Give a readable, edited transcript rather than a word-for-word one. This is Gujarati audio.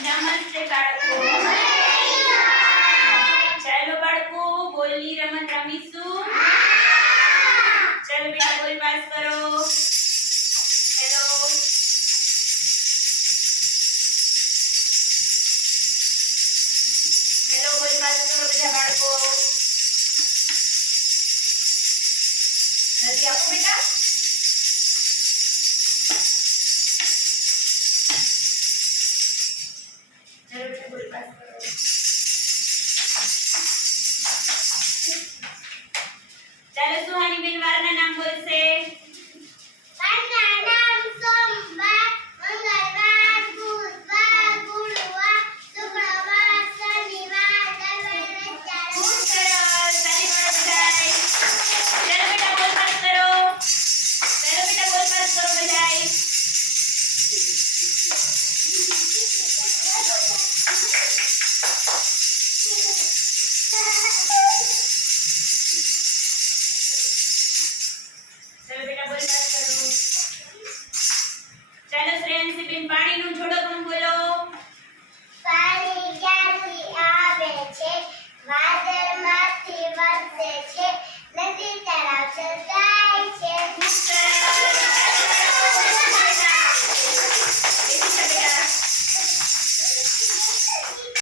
નમસ્તે બાળકો. ચાલો બાળકો બોલની રમત રમીશું. ચાલો બેટા બોલ પાસ કરો. હેલો. હેલો બોલ પાસ કરો બધા બાળકો. નથી આપો બેટા.